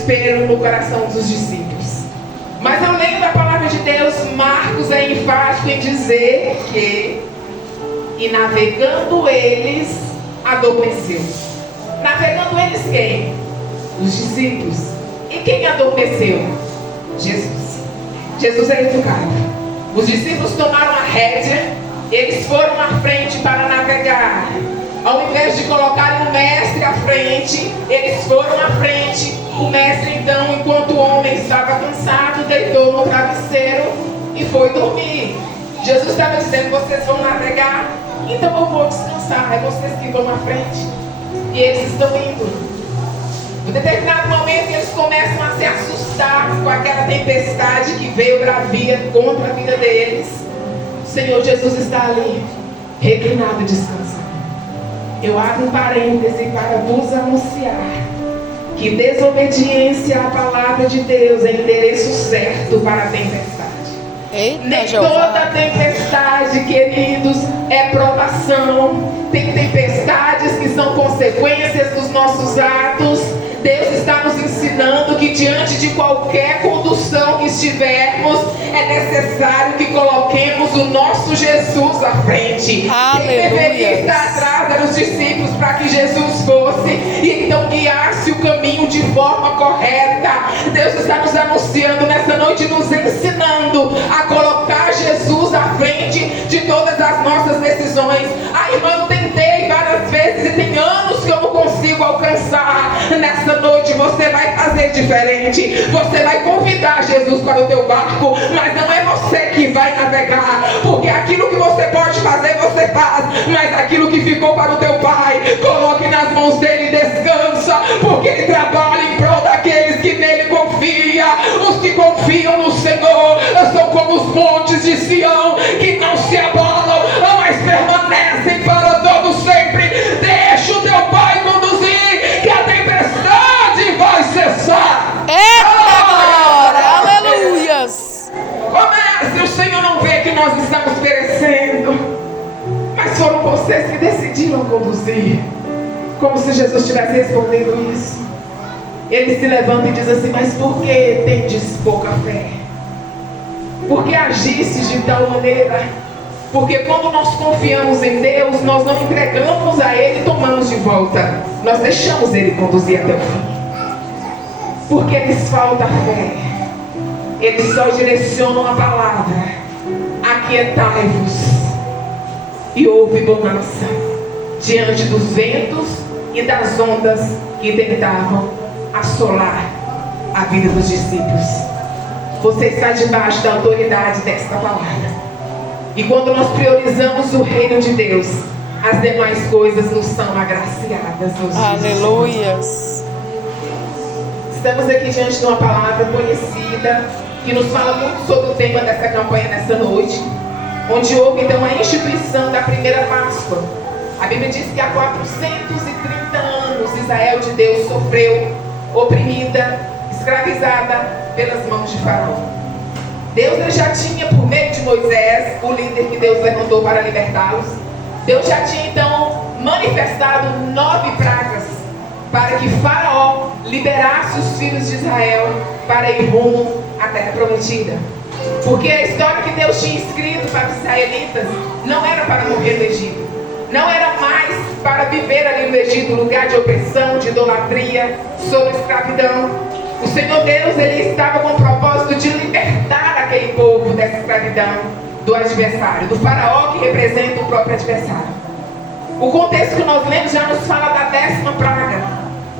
desespero no coração dos discípulos. Mas eu leio da palavra de Deus, Marcos é enfático em dizer que, e navegando eles, adormeceu. Navegando eles quem? Os discípulos. E quem adormeceu? Jesus. Jesus é educado. Os discípulos tomaram a rédea, eles foram à frente para navegar. Ao invés de colocarem o mestre à frente, eles foram à frente. O mestre então, enquanto o homem estava cansado, deitou no travesseiro e foi dormir. Jesus estava dizendo, vocês vão navegar, então eu vou descansar, é vocês que vão à frente. E eles estão indo. Em determinado momento eles começam a se assustar com aquela tempestade que veio bravia contra a vida deles. O Senhor Jesus está ali, reclinado, descansando. Eu abro um parêntese para vos anunciar que desobediência à palavra de Deus é endereço certo para a tempestade. Eita, Nem Jeová. toda tempestade, queridos, é provação. Tem tempestades que são consequências dos nossos atos. Deus está nos ensinando que diante de qualquer condução que estivermos, é necessário que coloquemos o nosso Jesus à frente. Aleluia. Quem deveria estar atrás eram os discípulos para que Jesus fosse e então guiasse o caminho de forma correta. Deus está nos anunciando nessa noite, nos ensinando a colocar Jesus à frente de todas as nossas decisões. Irmã, eu tentei várias vezes e tem anos que eu não consigo alcançar. Nessa noite você vai fazer diferente. Você vai convidar Jesus para o teu barco, mas não é você que vai navegar, porque aquilo que você pode fazer, você faz, mas aquilo que ficou para o teu Pai, coloque nas mãos dele e descansa, porque ele trabalha em prol daqueles que nele confiam. Os que confiam no Senhor são como os montes de Sião, que não se abalam, mas permanecem para todo sempre. Deixa o teu Pai conduzir, que a tempestade vai cessar. Eita, glória, aleluias. Comece, o Senhor não vê que nós estamos perecendo, mas foram vocês que decidiram conduzir. Como se Jesus estivesse respondendo isso. Ele se levanta e diz assim, mas por que tendes pouca fé? Por que agistes de tal maneira? Porque quando nós confiamos em Deus, nós não entregamos a Ele e tomamos de volta. Nós deixamos Ele conduzir até o fim. Porque lhes falta fé. Eles só direcionam a palavra. Aquietai-vos e houve bonança diante dos ventos e das ondas que tentavam assolar a vida dos discípulos. Você está debaixo da autoridade desta palavra. E quando nós priorizamos o reino de Deus, as demais coisas nos são agraciadas. Aleluias. Estamos aqui diante de uma palavra conhecida, que nos fala muito sobre o tema dessa campanha nessa noite, onde houve então a instituição da primeira Páscoa. A Bíblia diz que há 430 anos Israel de Deus sofreu, oprimida, escravizada pelas mãos de Faraó. Deus já tinha, por meio de Moisés, o líder que Deus levantou para libertá-los, Deus já tinha então manifestado 9 pragas para que Faraó liberasse os filhos de Israel para ir rumo à terra prometida. Porque a história que Deus tinha escrito para os israelitas não era para morrer no Egito, não era mais para viver ali no Egito, lugar de opressão, de idolatria, sob escravidão. O Senhor Deus, Ele estava com o propósito de libertar aquele povo dessa escravidão do adversário, do Faraó, que representa o próprio adversário. O contexto que nós lemos já nos fala da 10ª praga,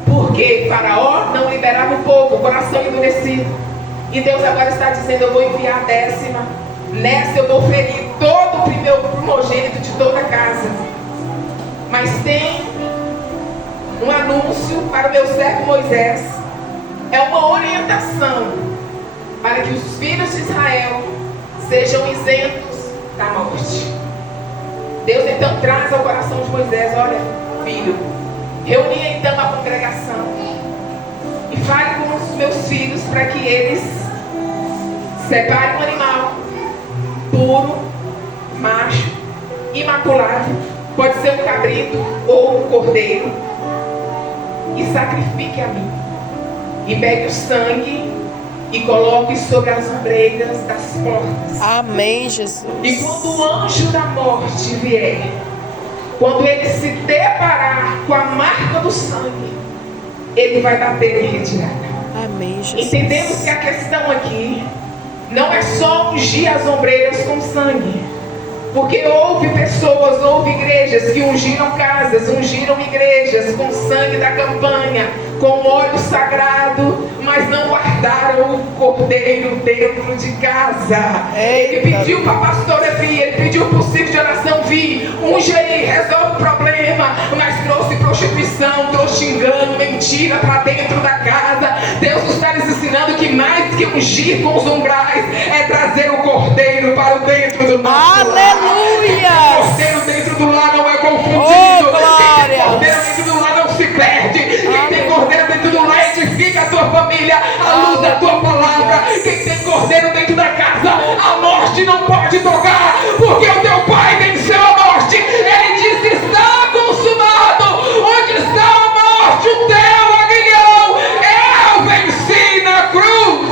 porque Faraó não liberava o povo, o coração endurecido. E Deus agora está dizendo, eu vou enviar a 10ª. Nessa eu vou ferir todo o primogênito de toda a casa. Mas tem um anúncio para o meu servo Moisés. É uma orientação para que os filhos de Israel sejam isentos da morte. Deus então traz ao coração de Moisés, olha, filho, reunia então a congregação e fale com os meus filhos para que eles separem um animal puro, macho, imaculado, pode ser um cabrito ou um cordeiro, e sacrifique a mim. e pegue o sangue e coloque sobre as ombreiras das portas. Amém, Jesus. E quando o anjo da morte vier, quando ele se deparar com a marca do sangue, ele vai bater em retirada. Amém, Jesus. Entendemos que a questão aqui não é só ungir as ombreiras com sangue, porque houve pessoas, houve igrejas que ungiram casas, ungiram igrejas com sangue da campanha, com óleo sagrado, mas não guardaram o cordeiro dentro de casa. Ele pediu para a pastora vir, ele pediu para o ciclo de oração vir, unge aí, resolve o problema, mas trouxe prostituição, trouxe engano, mentira para dentro da casa. Deus está nos ensinando que mais que ungir com os umbrais é trazer o cordeiro para o dentro do nosso lar. Aleluia! Cordeiro dentro do lar não é confundido. Oh, glória! Quem tem cordeiro dentro do lar não se perde. Quem tem cordeiro dentro do lar edifica a tua família, a luz da tua palavra. Quem tem cordeiro dentro da casa, a morte não pode tocar, porque o teu Pai venceu a morte. Ele disse: está consumado. Onde está a morte? O teu aguilhão. Eu venci na cruz.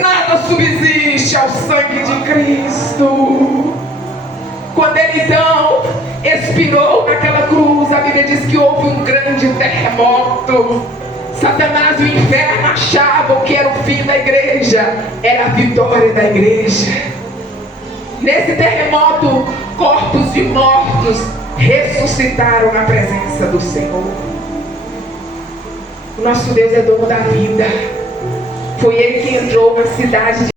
Nada subsiste ao sangue de Cristo. Quando ele então expirou naquela cruz, a Bíblia diz que houve um grande terremoto. Satanás e o inferno achavam que era o fim da igreja, era a vitória da igreja. Nesse terremoto, corpos de mortos ressuscitaram na presença do Senhor. O nosso Deus é dono da vida. Foi ele que entrou na cidade de